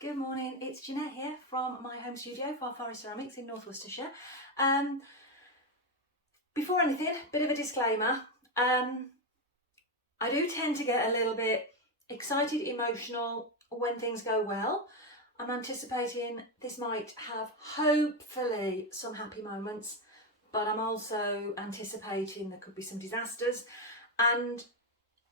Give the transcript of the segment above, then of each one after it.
Good morning, it's Jeanette here from my home studio, forte Ceramics in North Worcestershire. Before anything, bit of a disclaimer. I do tend to get a little bit excited, emotional when things go well. I'm anticipating this might have, hopefully, some happy moments, but I'm also anticipating there could be some disasters. And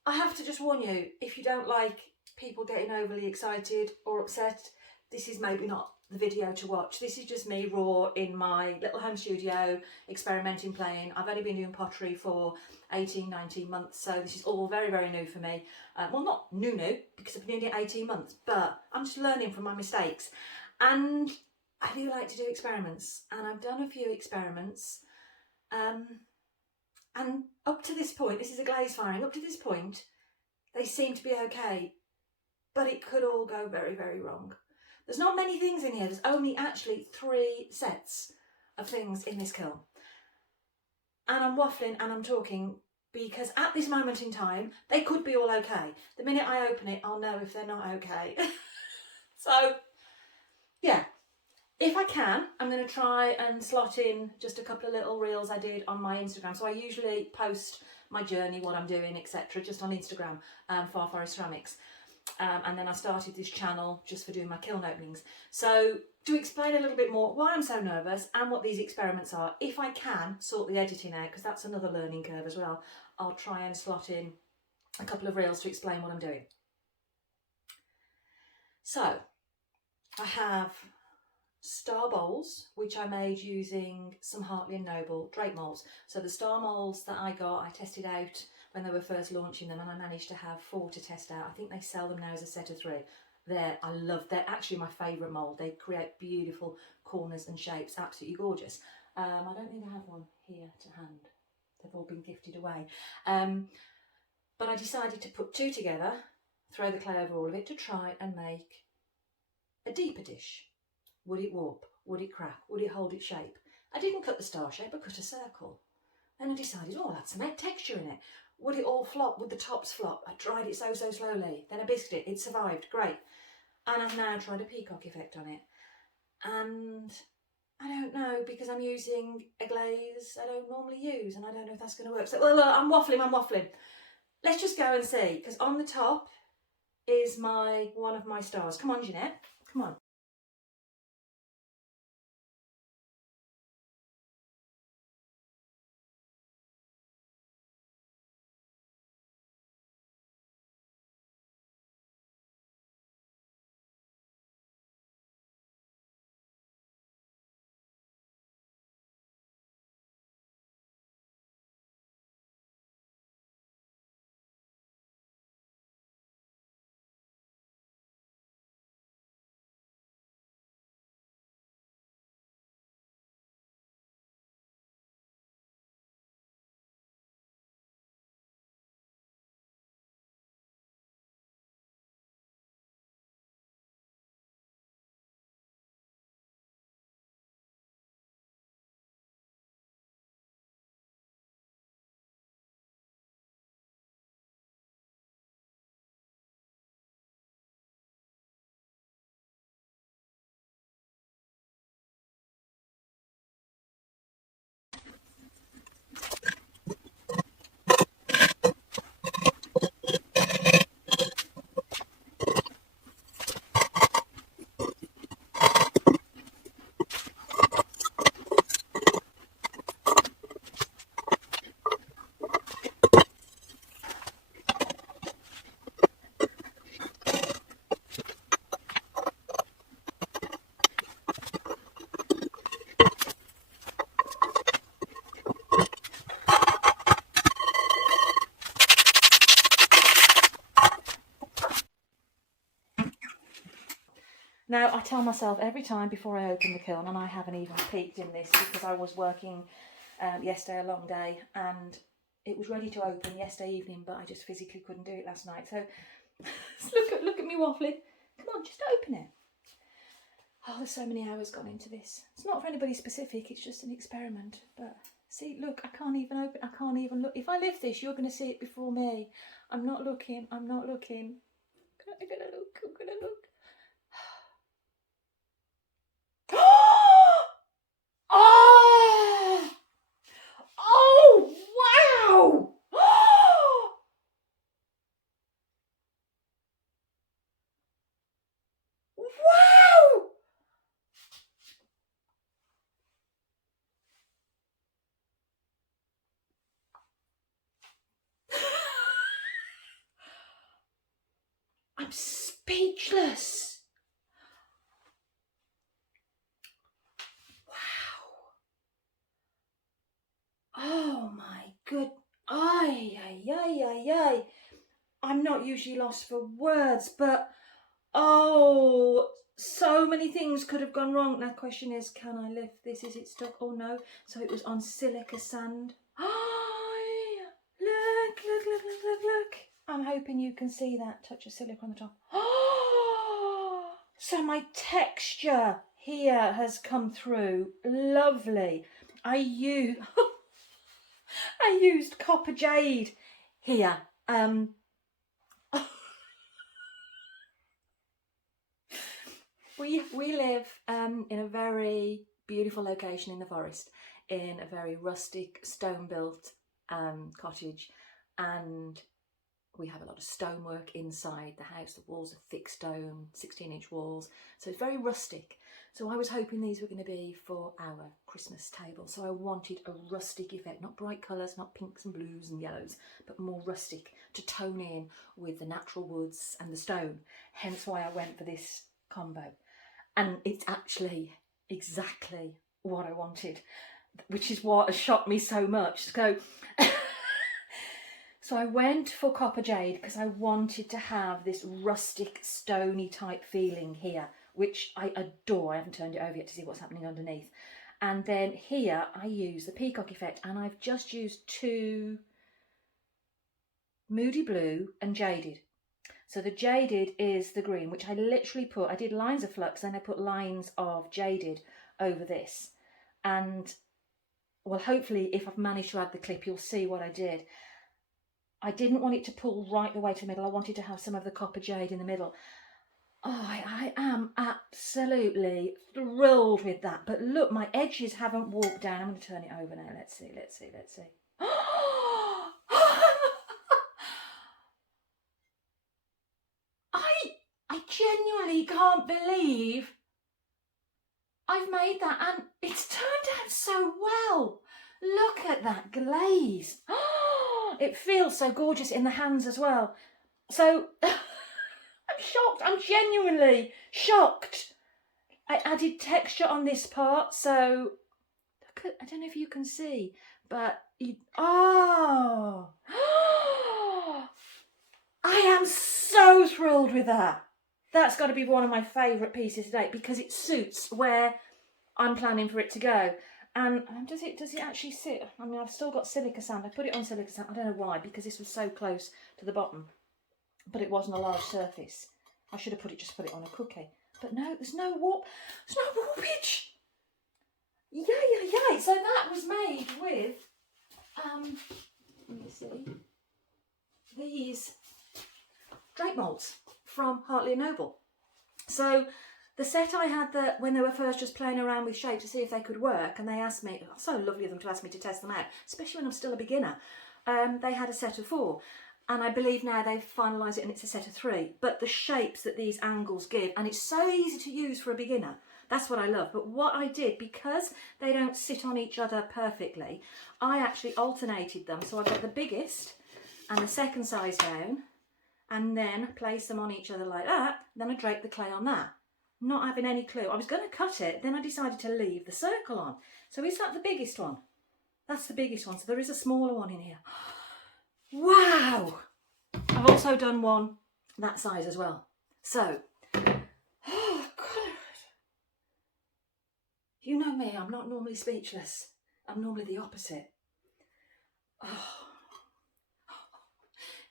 I have to just warn you, if you don't like people getting overly excited or upset, this is maybe not the video to watch. This is just me raw in my little home studio, experimenting, playing. I've only been doing pottery for 19 months, so this is all very, very new for me. Well, not new, because I've been doing it 18 months, but I'm just learning from my mistakes. And I do like to do experiments, and I've done a few experiments. And up to this point, this is a glaze firing, up to this point, they seem to be okay, but it could all go very, very wrong. There's not many things in here. There's only actually 3 sets of things in this kiln. And I'm waffling and I'm talking because at this moment in time, they could be all okay. The minute I open it, I'll know if they're not okay. So, yeah. If I can, I'm going to try and slot in just a couple of little reels I did on my Instagram. So I usually post my journey, what I'm doing, etc. just on Instagram, forte Ceramics. And then I started this channel just for doing my kiln openings. So to explain a little bit more why I'm so nervous and what these experiments are, if I can sort the editing out, because that's another learning curve as well, I'll try and slot in a couple of reels to explain what I'm doing. So I have star bowls, which I made using some Hartley and Noble drape moulds. So the star moulds that I got, I tested out when they were first launching them, and I managed to have 4 to test out. I think they sell them now as a set of 3. They're actually my favourite mould. They create beautiful corners and shapes, absolutely gorgeous. I don't think I have one here to hand. They've all been gifted away. But I decided to put 2 together, throw the clay over all of it to try and make a deeper dish. Would it warp? Would it crack? Would it hold its shape? I didn't cut the star shape, I cut a circle. Then I decided, oh, that's some texture in it. Would it all flop? Would the tops flop? I dried it so slowly. Then I bisqued it. It survived. Great. And I've now tried a peacock effect on it. And I don't know, because I'm using a glaze I don't normally use, and I don't know if that's going to work. So, well, I'm waffling. Let's just go and see, because on the top is one of my stars. Come on, Jeanette. Come on. Now, I tell myself every time before I open the kiln, and I haven't even peeked in this because I was working yesterday, a long day, and it was ready to open yesterday evening, but I just physically couldn't do it last night. So look at me waffling. Come on, just open it. Oh, there's so many hours gone into this. It's not for anybody specific, it's just an experiment. But see, look, I can't even open, I can't even look. If I lift this, you're going to see it before me. I'm not looking. I'm not gonna look. I'm speechless. Wow. Oh my good. Ay, ay, ay, ay, ay. I'm not usually lost for words, but oh, so many things could have gone wrong. Now the question is, can I lift this? Is it stuck? Oh no. So it was on silica sand. Oh, look, look, look, look, look, look. I'm hoping you can see that touch of silica on the top. Oh, so my texture here has come through. Lovely. I used copper jade here. We live in a very beautiful location in the forest, in a very rustic stone-built cottage, and we have a lot of stonework inside the house. The walls are thick stone, 16-inch walls, so it's very rustic. So I was hoping these were going to be for our Christmas table. So I wanted a rustic effect, not bright colours, not pinks and blues and yellows, but more rustic to tone in with the natural woods and the stone. Hence why I went for this combo. And it's actually exactly what I wanted, which is what has shocked me so much. So I went for copper jade because I wanted to have this rustic, stony type feeling here, which I adore. I haven't turned it over yet to see what's happening underneath. And then here I use the peacock effect, and I've just used 2 Moody Blue and Jaded. So the Jaded is the green, which I literally I did lines of flux, then I put lines of Jaded over this. And, well, hopefully if I've managed to add the clip, you'll see what I did. I didn't want it to pull right the way to the middle. I wanted to have some of the copper jade in the middle. Oh, I am absolutely thrilled with that. But look, my edges haven't walked down. I'm going to turn it over now. Let's see, let's see, let's see. I genuinely can't believe I've made that, and it's turned out so well. Look at that glaze. It feels so gorgeous in the hands as well. So I'm shocked. I'm genuinely shocked. I added texture on this part, so look at, I don't know if you can see, but oh, I am so thrilled with that. That's got to be one of my favourite pieces today because it suits where I'm planning for it to go. And does it actually sit? I mean, I've still got silica sand. I put it on silica sand. I don't know why, because this was so close to the bottom, but it wasn't a large surface. I should have just put it on a cookie. But no, there's no warp. There's no warpage. Yay. So that was made with, let me see, these drape moulds from Hartley and Noble. So the set I had that when they were first just playing around with shape to see if they could work, and they asked me, oh, so lovely of them to ask me to test them out, especially when I'm still a beginner. They had a set of 4, and I believe now they've finalised it and it's a set of 3. But the shapes that these angles give, and it's so easy to use for a beginner, that's what I love. But what I did, because they don't sit on each other perfectly, I actually alternated them. So I've got the biggest and the second size down, and then place them on each other like that. Then I drape the clay on that. Not having any clue. I was going to cut it, then I decided to leave the circle on. So is that the biggest one? That's the biggest one. So there is a smaller one in here. Wow! I've also done one that size as well. So, oh God. You know me, I'm not normally speechless. I'm normally the opposite. Oh.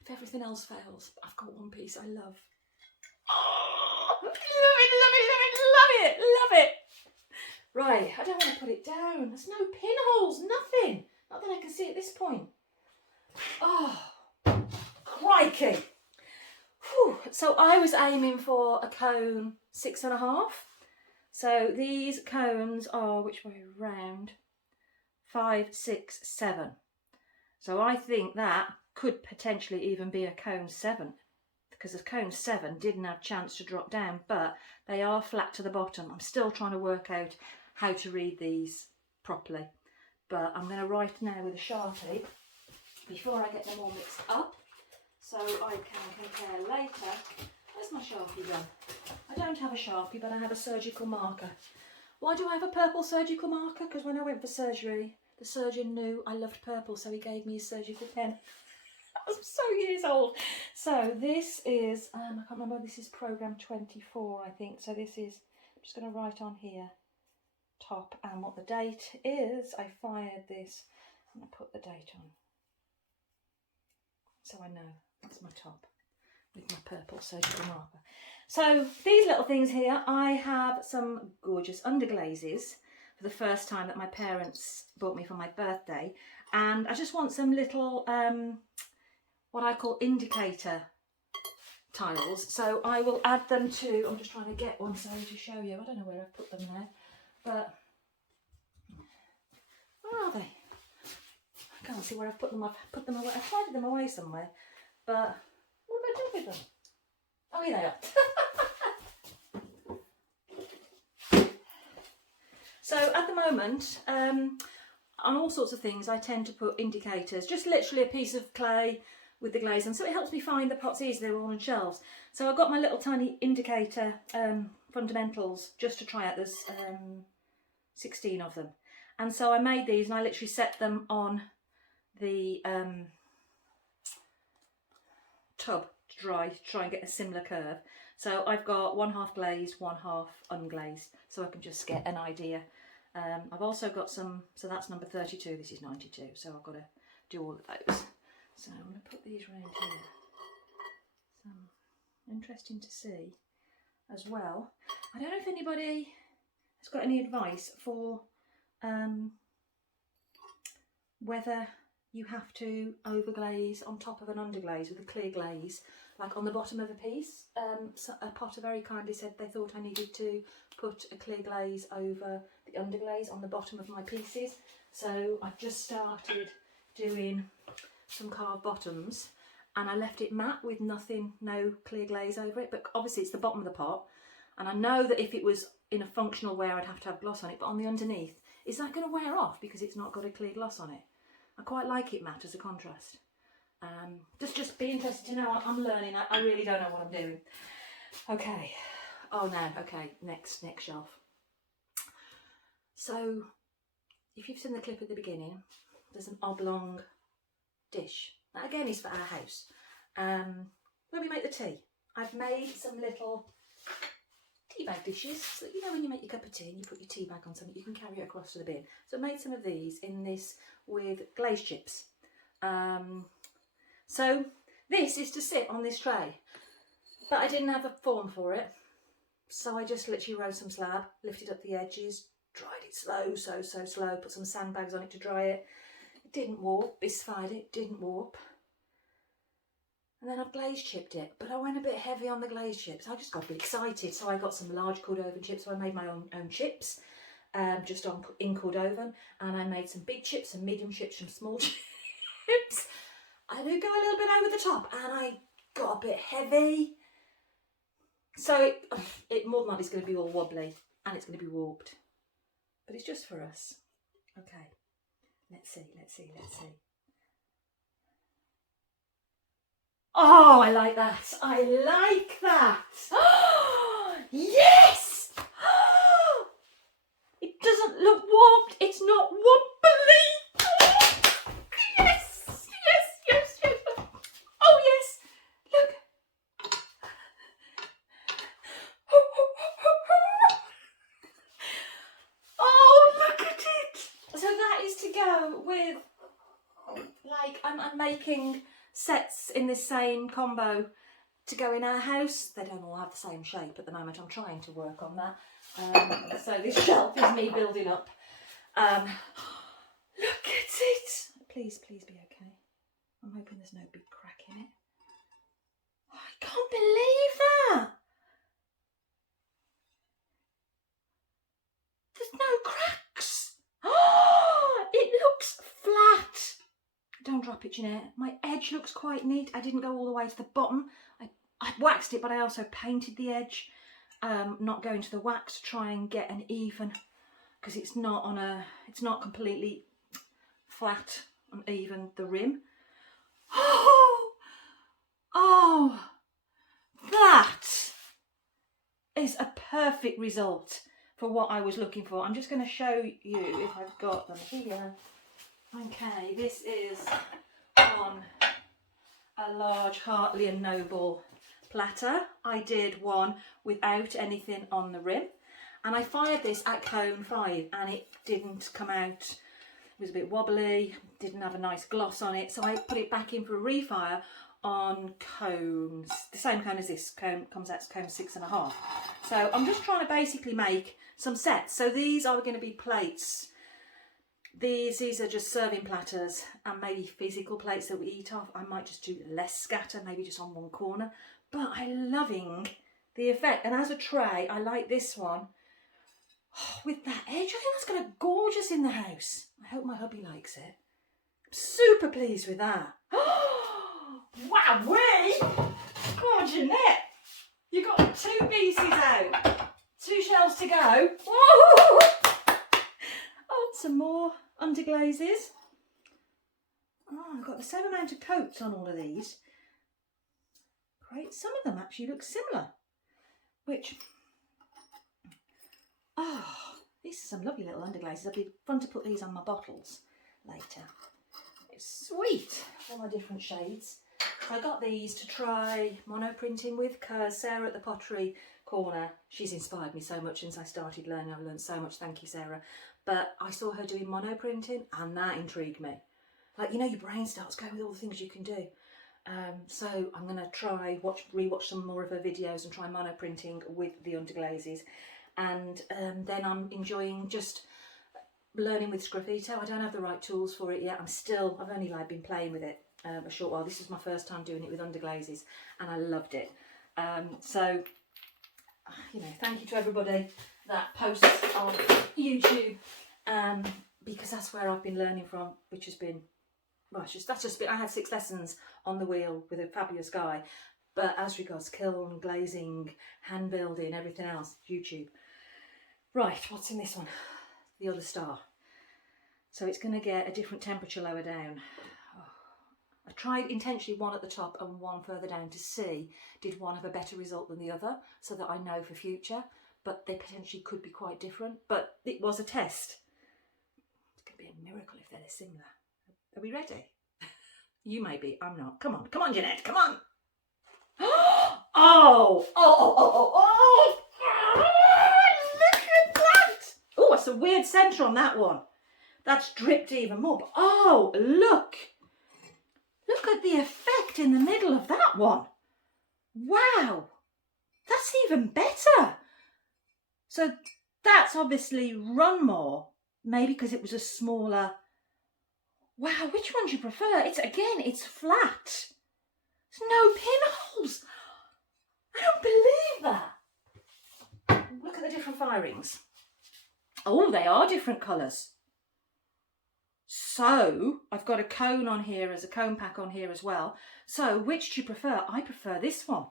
If everything else fails, I've got one piece I love. Oh, love it. Right, I don't want to put it down. There's no pinholes, nothing. Not that I can see at this point. Oh, crikey. Whew. So I was aiming for a cone 6.5. So these cones are, which way round? 5, 6, 7. So I think that could potentially even be a cone 7, because the cone 7 didn't have a chance to drop down, but they are flat to the bottom. I'm still trying to work out how to read these properly, but I'm going to write now with a Sharpie before I get them all mixed up, so I can compare later. Where's my Sharpie gone? I don't have a Sharpie, but I have a surgical marker. Why do I have a purple surgical marker? Because when I went for surgery, the surgeon knew I loved purple, so he gave me a surgical pen. I was so years old. So this is, I can't remember, this is program 24, I think. So this is, I'm just going to write on here, top, and what the date is. I fired this. I'm going to put the date on, so I know that's my top with my purple surgical marker. So these little things here, I have some gorgeous underglazes for the first time that my parents bought me for my birthday, and I just want some little what I call indicator tiles. So I will add them to, I'm just trying to get one so to show you. I don't know where I've put them now, but where are they? I can't see where I've put them. I've put them away. I've hidden them away somewhere, but what have I done with them? Oh, here they are. So at the moment, on all sorts of things, I tend to put indicators, just literally a piece of clay with the glaze, and so it helps me find the pots easily. They're all on shelves. So I've got my little tiny indicator fundamentals just to try out. There's 16 of them, and so I made these and I literally set them on the tub to dry, to try and get a similar curve. So I've got 1/2 glazed, 1/2 unglazed, so I can just get an idea. I've also got some, so that's number 32, this is 92, so I've got to do all of those. So I'm going to put these around here. Some interesting to see as well. I don't know if anybody has got any advice for whether you have to overglaze on top of an underglaze with a clear glaze, like on the bottom of a piece. So a potter very kindly said they thought I needed to put a clear glaze over the underglaze on the bottom of my pieces. So I've just started doing some carved bottoms, and I left it matte with nothing, no clear glaze over it, but obviously it's the bottom of the pot, and I know that if it was in a functional wear I'd have to have gloss on it, but on the underneath, is that going to wear off because it's not got a clear gloss on it? I quite like it matte as a contrast. Just be interested to know. I'm learning. I really don't know what I'm doing. Okay. Oh no. Okay. Next shelf. So, if you've seen the clip at the beginning, there's an oblong dish. That again is for our house. Where we make the tea. I've made some little tea bag dishes. So you know when you make your cup of tea and you put your tea bag on something, you can carry it across to the bin. So I made some of these in this with glaze chips. So this is to sit on this tray, but I didn't have a form for it, so I just literally rose some slab, lifted up the edges, dried it slow, so slow, put some sandbags on it to dry it. It didn't warp, bissified it, didn't warp. And then I've glaze chipped it, but I went a bit heavy on the glaze chips. I just got a bit excited, so I got some large Cordovan chips, so I made my own chips, just in Cordovan, and I made some big chips, some medium chips, some small chips. I do go a little bit over the top, and I got a bit heavy. So it more than likely is going to be all wobbly, and it's going to be warped. But it's just for us. Okay, let's see. Oh, I like that. I like that. Yes! It doesn't look warped. It's not wobbly. Yes! Oh, yes. Look. Oh, look at it. So that is to go with, like, I'm making sets in this same combo to go in our house. They don't all have the same shape at the moment. I'm trying to work on that. So this shelf is me building up. Look at it. Please be okay. I'm hoping there's no big crack in it. Oh, I can't believe that. There's no cracks. Oh, it looks flat. Don't drop it, Jeanette. My edge looks quite neat. I didn't go all the way to the bottom. I waxed it, but I also painted the edge. Not going to the wax to try and get an even, because it's not completely flat and even, the rim. Oh, that perfect result for what I was looking for. I'm just going to show you if I've got them here. Okay, this is on a large Hartley and Noble platter. I did one without anything on the rim, and I fired this at cone 5 and it didn't come out. It was a bit wobbly, didn't have a nice gloss on it, so I put it back in for a refire on cones, the same cone as this cone comes out as cone 6.5. So I'm just trying to basically make some sets. So these are going to be plates. These are just serving platters and maybe physical plates that we eat off. I might just do less scatter, maybe just on one corner. But I'm loving the effect. And as a tray, I like this one. Oh, with that edge, I think that's going to look gorgeous in the house. I hope my hubby likes it. I'm super pleased with that. Wowee! God, Jeanette, you got 2 pieces out. 2 shells to go. Woo! Oh, some more underglazes. Oh, I've got the same amount of coats on all of these. Great, some of them actually look similar. Which, oh, these are some lovely little underglazes. It'll be fun to put these on my bottles later. It's sweet, all my different shades. So I got these to try mono printing with, because Sarah at the pottery corner, she's inspired me so much since I started learning. I've learned so much, thank you Sarah. But I saw her doing mono printing and that intrigued me. Like, you know, your brain starts going with all the things you can do. So I'm going to try, rewatch some more of her videos and try mono printing with the underglazes. And then I'm enjoying just learning with Sgraffito. I don't have the right tools for it yet. I've only like been playing with it a short while. This is my first time doing it with underglazes and I loved it. So, you know, thank you to everybody that posts on YouTube, because that's where I've been learning from, which has been, well, that's just been, I had 6 lessons on the wheel with a fabulous guy, but as regards kiln, glazing, hand building, everything else, YouTube. Right, what's in this one? The other star. So it's going to get a different temperature lower down. I tried intentionally one at the top and one further down to see, did one have a better result than the other, so that I know for future, but they potentially could be quite different, but it was a test. It's going to be a miracle if they're similar. Are we ready? You may be, I'm not. Come on Jeanette, come on. Oh, look at that. Oh, that's a weird centre on that one. That's dripped even more, but oh, look. Look at the effect in the middle of that one. Wow, that's even better. So that's obviously run more, maybe because it was a smaller. Wow, which one do you prefer? It's flat. There's no pinholes. I don't believe that. Look at the different firings. Oh, they are different colours. So I've got a cone on here as a cone pack on here as well. So which do you prefer? I prefer this one.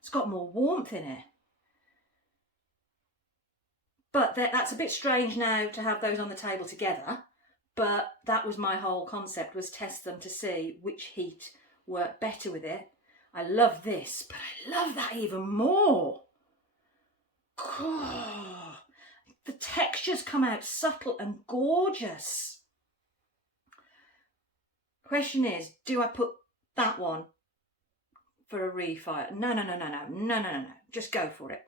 It's got more warmth in it. But that's a bit strange now to have those on the table together. But that was my whole concept, was test them to see which heat worked better with it. I love this, but I love that even more. God, the textures come out subtle and gorgeous. Question is, do I put that one for a refire? No. Just go for it.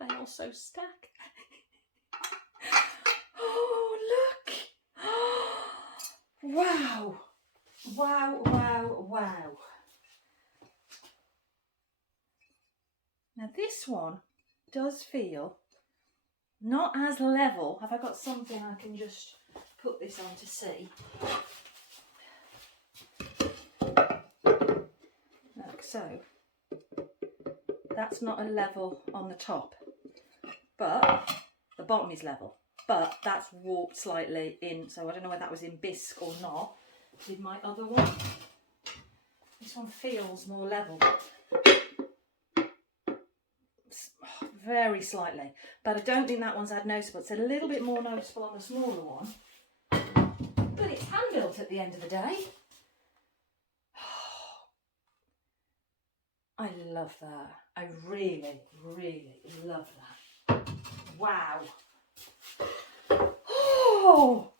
They also stack. Oh, look. Wow. Now this one does feel not as level. Have I got something I can just put this on to see? Like so. That's not a level on the top, but the bottom is level. But that's warped slightly in, so I don't know whether that was in bisque or not. With my other one, this one feels more level. Very slightly, but I don't think that one's had noticeable. It's a little bit more noticeable on the smaller one, but it's hand built at the end of the day. I love that. I really, really love that. Wow. Oh!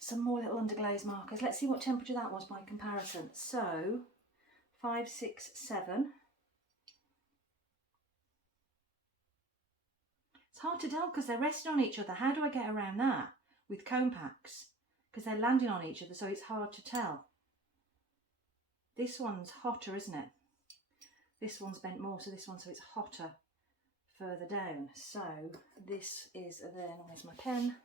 Some more little underglaze markers. Let's see what temperature that was by comparison. So, 5, 6, 7. It's hard to tell because they're resting on each other. How do I get around that with cone packs? Because they're landing on each other, so it's hard to tell. This one's hotter, isn't it? This one's bent more, so this one, so it's hotter further down. So this is then, where's my pen?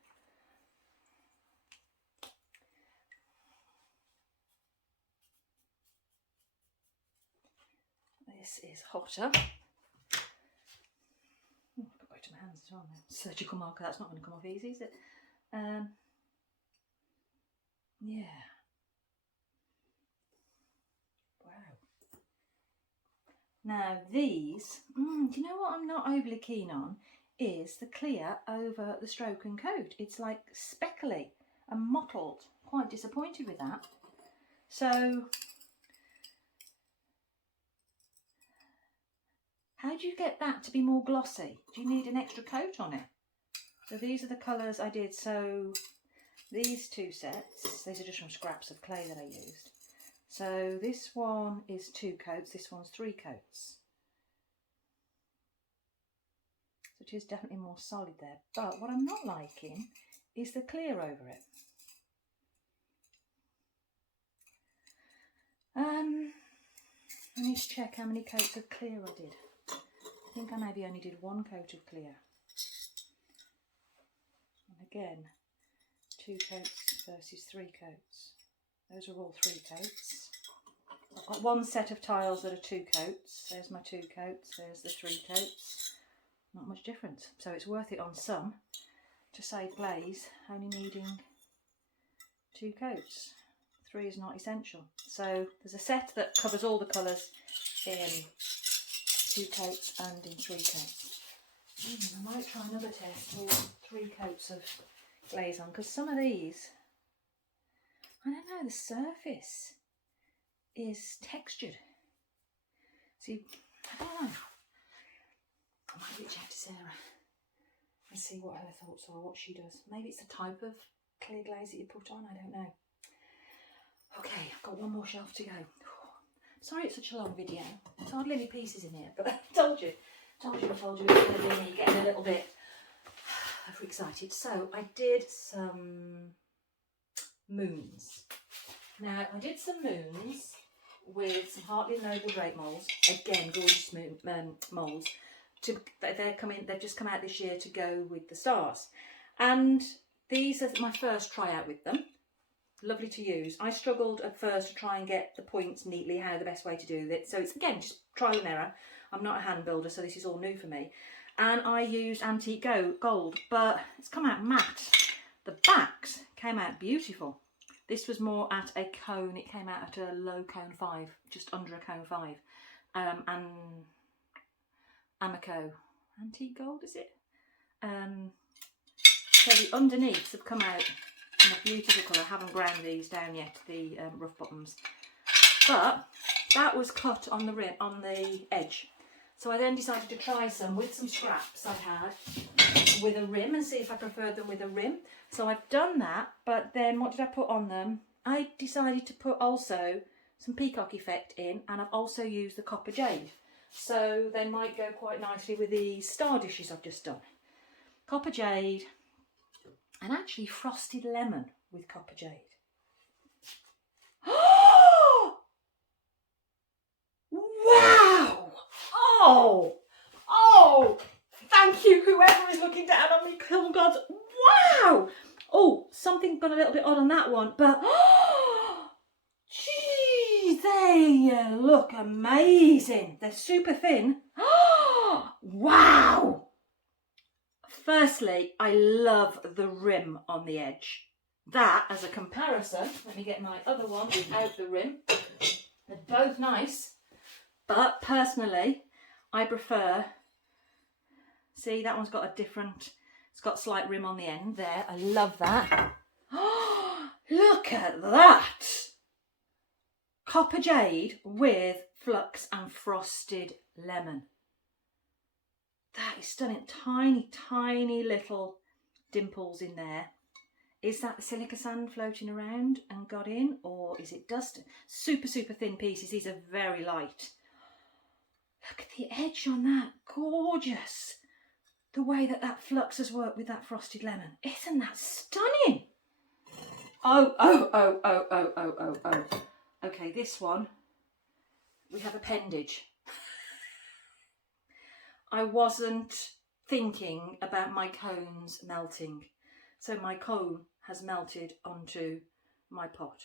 This is hotter. Oh, I've got to my hands as well now. Surgical marker, that's not going to come off easy, is it? Yeah. Wow. Now these, do you know what I'm not overly keen on? Is the clear over the stroke and coat. It's like speckly and mottled. Quite disappointed with that. So, how do you get that to be more glossy? Do you need an extra coat on it? So these are the colours I did. So these two sets, these are just from scraps of clay that I used. So this one is 2 coats, this one's 3 coats. So it is definitely more solid there. But what I'm not liking is the clear over it. I need to check how many coats of clear I did. I think I maybe only did 1 coat of clear. And again, 2 coats versus 3 coats. Those are all 3 coats. I've got 1 set of tiles that are 2 coats. There's my 2 coats, there's the 3 coats. Not much difference. So it's worth it on some to save glaze, only needing 2 coats. 3 is not essential. So there's a set that covers all the colours in 2 coats and in 3 coats. I might try another test with 3 coats of glaze on, because some of these, I don't know, the surface is textured. See, I don't know. I might reach out to Sarah and see what her thoughts are, what she does. Maybe it's the type of clear glaze that you put on, I don't know. Okay, I've got 1 more shelf to go. Sorry it's such a long video. There's hardly any pieces in here, but I told you it's going to be me getting a little bit overexcited. So I did some moons. Now I did some moons with some Hartley and Noble drape moulds. Again, gorgeous moulds. They've just come out this year to go with the stars. And these are my first try out with them. Lovely to use. I struggled at first to try and get the points neatly, how the best way to do it. So it's again just trial and error. I'm not a hand builder, so this is all new for me. And I used antique gold, but it's come out matte. The backs came out beautiful. This was more at a cone. It came out at a low cone 5, just under a cone 5. And mayco, antique gold is it? So the underneaths have come out in a beautiful colour. I haven't ground these down yet, the rough bottoms, but that was cut on the rim, on the edge. So I then decided to try some with some scraps I had with a rim and see if I preferred them with a rim. So I've done that, but then what did I put on them? I decided to put also some peacock effect in, and I've also used the copper jade. So they might go quite nicely with the star dishes I've just done. Copper jade and actually frosted lemon with copper jade. Wow! Oh! Thank you, whoever is looking down on me, Kiln Gods. Wow! Oh, something got a little bit odd on that one, but gee, they look amazing. They're super thin. Wow! Firstly, I love the rim on the edge. That, as a comparison, let me get my other one without the rim. They're both nice, but personally, I prefer, see, that one's got a different, it's got slight rim on the end there. I love that. Oh, look at that. Copper jade with flux and frosted lemon. That is stunning. Tiny, tiny little dimples in there. Is that the silica sand floating around and got in, or is it dust? Super, super thin pieces. These are very light. Look at the edge on that. Gorgeous. The way that that flux has worked with that frosted lemon. Isn't that stunning? Oh, oh, oh, oh, oh, oh, oh, oh. Okay, this one, we have appendage. I wasn't thinking about my cones melting. So my cone has melted onto my pot.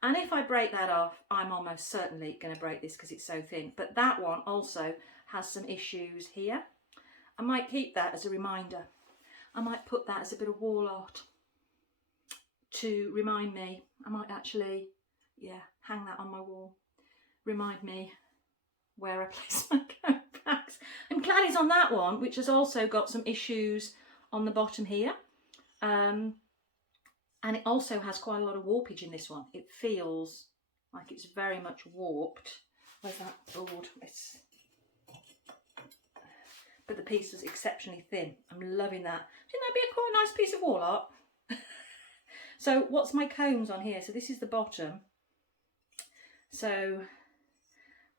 And if I break that off, I'm almost certainly going to break this because it's so thin. But that one also has some issues here. I might keep that as a reminder. I might put that as a bit of wall art to remind me. I might actually, yeah, hang that on my wall. Remind me where I place my cone packs. I'm glad it's on that one, which has also got some issues on the bottom here. And it also has quite a lot of warpage in this one. It feels like it's very much warped. Where's that board? But the piece is exceptionally thin. I'm loving that. Shouldn't that be a quite nice piece of wall art? So what's my cones on here? So this is the bottom. So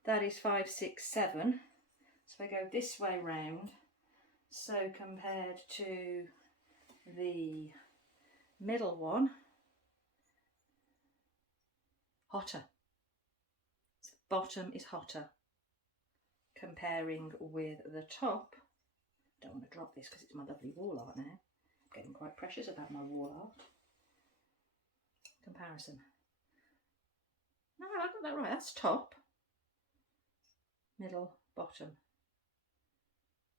that is 5, 6, 7. So if I go this way round, so compared to the middle one, hotter. So the bottom is hotter. Comparing with the top, don't want to drop this because it's my lovely wall art now. I'm getting quite precious about my wall art. Comparison. No, I got that right. That's top, middle, bottom.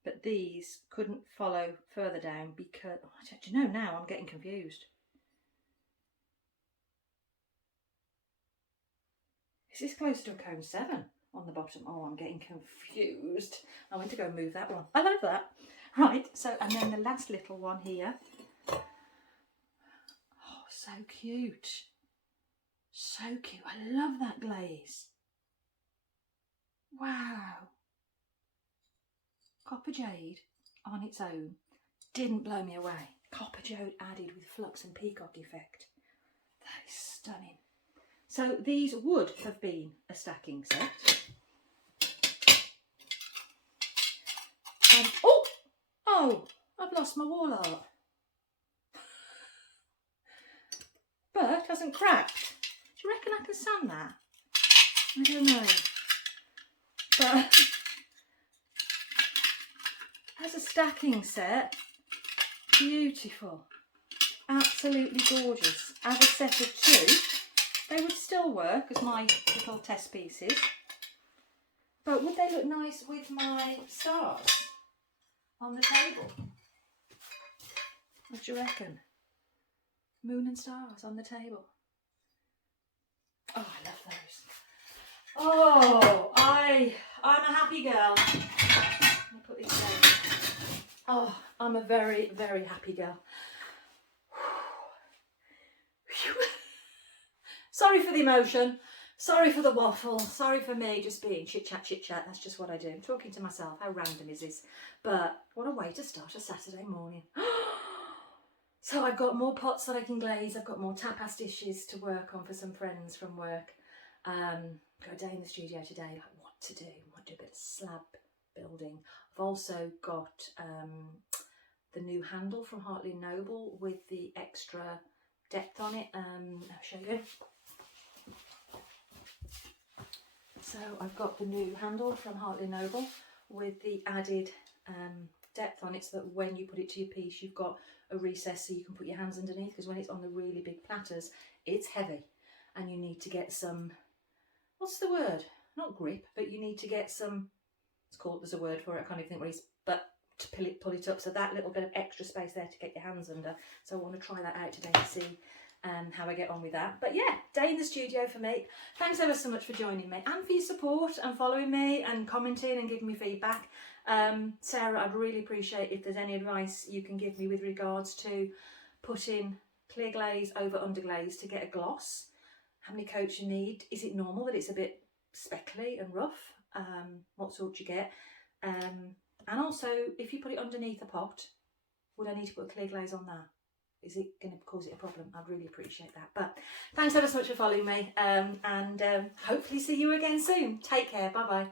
But these couldn't follow further down because, oh, do you know, now I'm getting confused. Is this close to a cone 7 on the bottom? Oh, I'm getting confused. I went to go and move that one. I love that. Right, so, and then the last little one here. Oh, so cute. So cute. I love that glaze. Wow. Copper jade on its own didn't blow me away. Copper jade added with flux and peacock effect. That is stunning. So these would have been a stacking set. Oh, I've lost my wall art. But it hasn't cracked. Do you reckon I can sand that? I don't know. But as a stacking set, beautiful. Absolutely gorgeous. As a set of 2, they would still work as my little test pieces. But would they look nice with my stars on the table? What do you reckon? Moon and stars on the table. Oh, I love those. Oh, I'm a happy girl. Let me put this down. Oh, I'm a very, very happy girl. Sorry for the emotion. Sorry for the waffle. Sorry for me just being chit chat, chit chat. That's just what I do. I'm talking to myself. How random is this? But what a way to start a Saturday morning. So I've got more pots that I can glaze. I've got more tapas dishes to work on for some friends from work. Got a day in the studio today, like what to do. I might do a bit of slab building. I've also got the new handle from Hartley and Noble with the extra depth on it. I'll show you. So I've got the new handle from Hartley and Noble with the added depth on it, so that when you put it to your piece, you've got a recess so you can put your hands underneath, because when it's on the really big platters, it's heavy and you need to get some, what's the word? Not grip, but you need to get some, it's called, there's a word for it, I can't even think what it is, but to pull it up, so that little bit of extra space there to get your hands under. So I want to try that out today to see how I get on with that. But yeah, day in the studio for me. Thanks ever so much for joining me and for your support and following me and commenting and giving me feedback. Sarah, I'd really appreciate if there's any advice you can give me with regards to putting clear glaze over underglaze to get a gloss. how many coats you need. Is it normal that it's a bit speckly and rough? What sort do you get? And also, if you put it underneath a pot, would I need to put a clear glaze on that? Is it going to cause it a problem? I'd really appreciate that. But thanks ever so much for following me, and hopefully see you again soon. Take care. Bye bye.